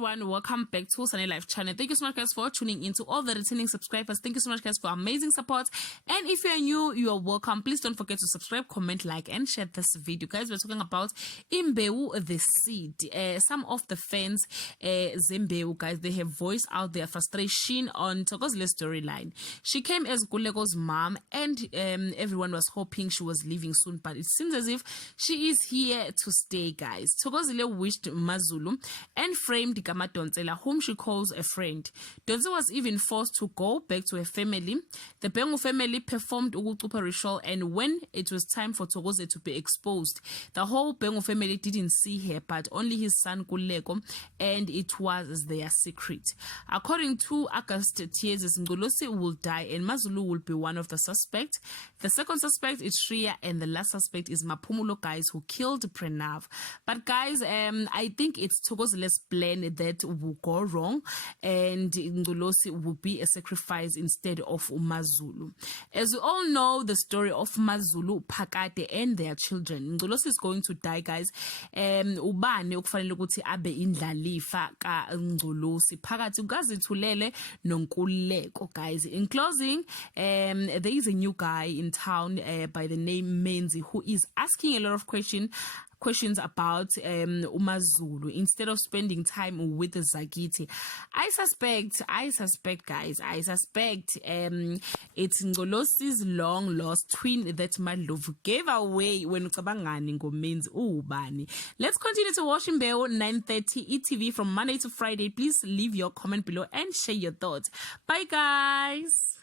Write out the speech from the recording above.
everyone, welcome back to Sunny Life channel. Thank you so much guys for tuning in. To all the returning subscribers, thank you so much guys for amazing support. And if you're new, you are welcome. Please don't forget to subscribe, comment, like and share this video. Guys, we're talking about Imbewu the seed. Some of the fans Zimbewu guys, they have voiced out their frustration on Thokozile's storyline. She came as Kuleko's mom and everyone was hoping she was leaving soon, but it seems as if she is here to stay guys. Thokozile wished Mazulu and framed Kamadonsela, whom she calls a friend. Donse was even forced to go back to her family. The Bengu family performed Ugutupa ritual, and when it was time for Thokoze to be exposed, the whole Bengu family didn't see her, but only his son Kuleko, and it was their secret. According to August Tears, Ngolosi will die and Mazulu will be one of the suspects. The second suspect is Shria, and the last suspect is Mapumulo guys, who killed Pranav. But guys, I think it's Thokozile's plan that will go wrong, and Ngolosi will be a sacrifice instead of Mazulu. As we all know the story of Mazulu, Phakade and their children, Ngolosi is going to die guys. Ubani okufanele ukuthi abe indlalifa ka Ngolosi phakathi kukaZithulele noNkululeko guys. In closing, there is a new guy in town by the name Menzi, who is asking a lot of questions about Umazulu instead of spending time with the Zakiti. I suspect guys, it's Ngolosi's long lost twin that Madlovu gave away when ucabangani ngomenzi ubani. Let's continue to watch Imbewu 9:30 ETV from Monday to Friday. Please leave your comment below and share your thoughts. Bye guys.